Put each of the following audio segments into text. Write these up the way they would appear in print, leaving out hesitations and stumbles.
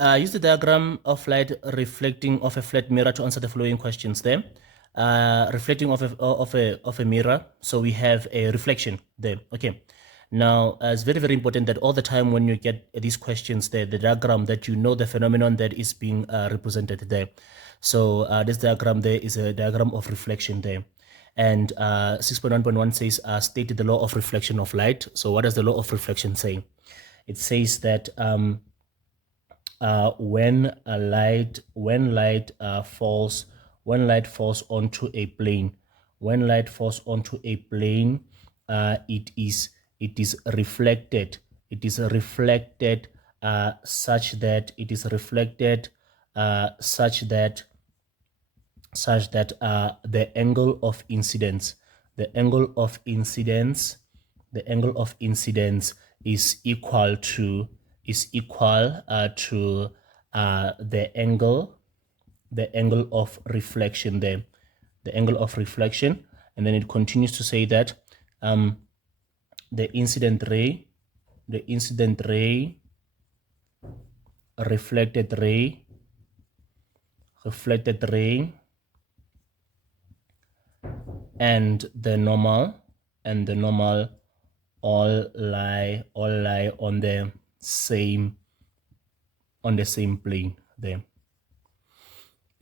Use the diagram of light reflecting off a flat mirror to answer the following questions there. Reflecting off a mirror, so we have a reflection there. Okay. Now, it's very, very important that all the time when you get these questions there, the diagram, that you know the phenomenon that is being represented there. So this diagram there is a diagram of reflection there. And 6.1.1 says, state the law of reflection of light. So what does the law of reflection say? It says that when light falls onto a plane, it is reflected. It is reflected such that the angle of incidence is equal to the angle of reflection there, and then it continues to say that the incident ray, reflected ray, and the normal all lie on the same plane there.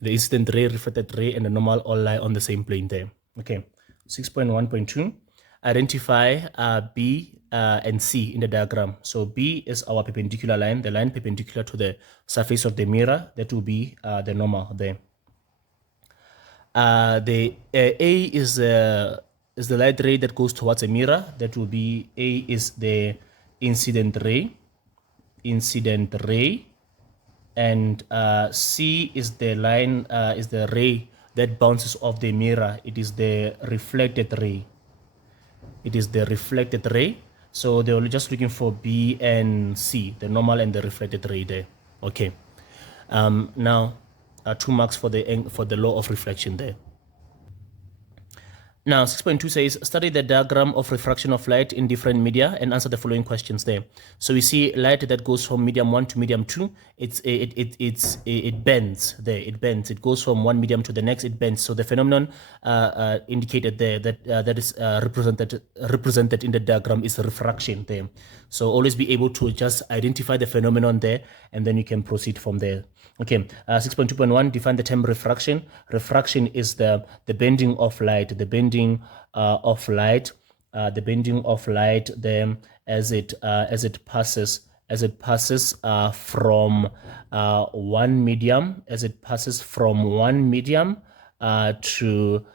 The incident ray, reflected ray, and the normal all lie on the same plane there. Okay. 6.1.2, identify B and C in the diagram. So B is our perpendicular line, the line perpendicular to the surface of the mirror. That will be the normal there. The A is the light ray that goes towards a mirror. That will be A is the incident ray, and C is the line, is the ray that bounces off the mirror. It is the reflected ray. So they were just looking for B and C, the normal and the reflected ray there. Okay. Now 2 marks for the law of reflection there. Now, 6.2 says, study the diagram of refraction of light in different media and answer the following questions there. So we see light that goes from medium 1 to medium 2. It bends there. It goes from one medium to the next. It bends. So the phenomenon indicated there that is represented in the diagram is refraction there. So always be able to just identify the phenomenon there, and then you can proceed from there. Okay, 6.2.1, define the term refraction. Refraction is the bending of light, the bending of light then as it passes from one medium, to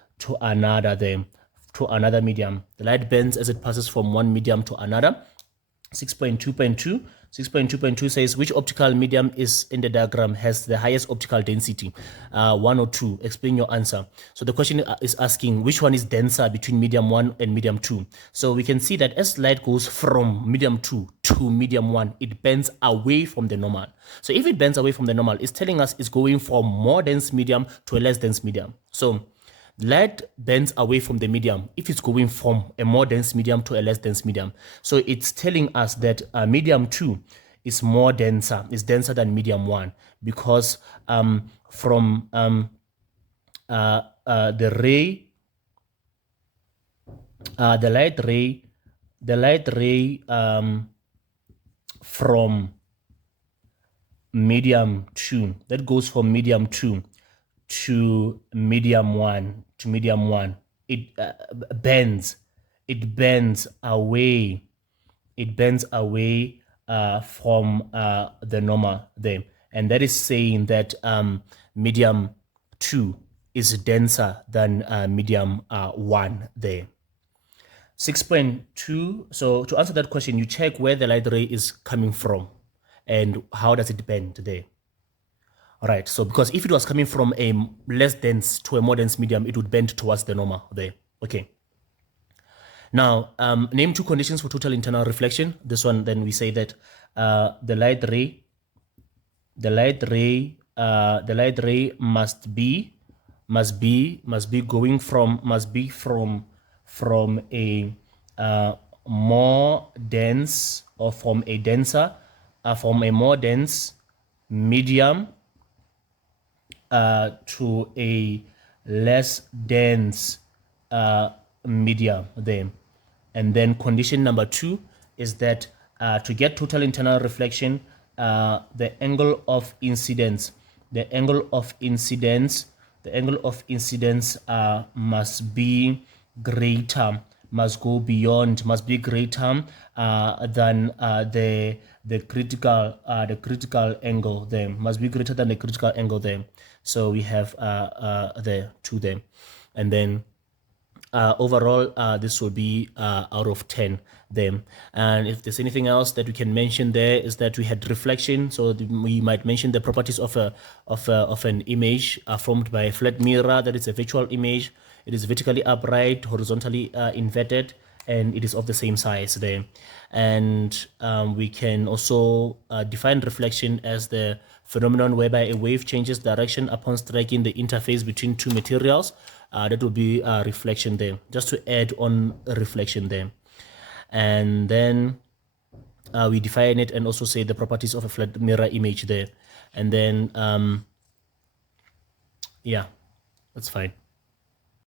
another then, to another medium. The light bends as it passes from one medium to another. 6.2.2 says, which optical medium is in the diagram has the highest optical density, 1 or 2? Explain your answer. So the question is asking which one is denser between medium 1 and medium 2. So we can see that as light goes from medium 2 to medium 1, it bends away from the normal. So if it bends away from the normal, it's telling us it's going from more dense medium to a less dense medium. So light bends away from the medium if it's going from a more dense medium to a less dense medium. So it's telling us that medium 2 is denser than medium 1, because from the light ray from medium 2, that goes from medium 2 to medium 1, it bends away from the normal there, and that is saying that medium 2 is denser than medium 1 there. 6.2, so to answer that question, you check where the light ray is coming from and how does it bend there. All right, so because if it was coming from a less dense to a more dense medium, it would bend towards the normal there. Okay. Now, name 2 conditions for total internal reflection. This one, then we say that the light ray must be going from a more dense, or from a more dense medium to a less dense medium there. And then condition number 2 is that to get total internal reflection, the angle of incidence must be greater, must be greater than the critical angle there, must be greater than the critical angle there. So we have the 2 there. And then overall this will be out of 10 there. And if there's anything else that we can mention there is that we had reflection. So we might mention the properties of an image formed by a flat mirror, that is a virtual image. It is vertically upright, horizontally inverted, and it is of the same size there. And we can also define reflection as the phenomenon whereby a wave changes direction upon striking the interface between two materials. That will be reflection there, just to add on a reflection there. And then we define it and also say the properties of a flat mirror image there. And then yeah, that's fine.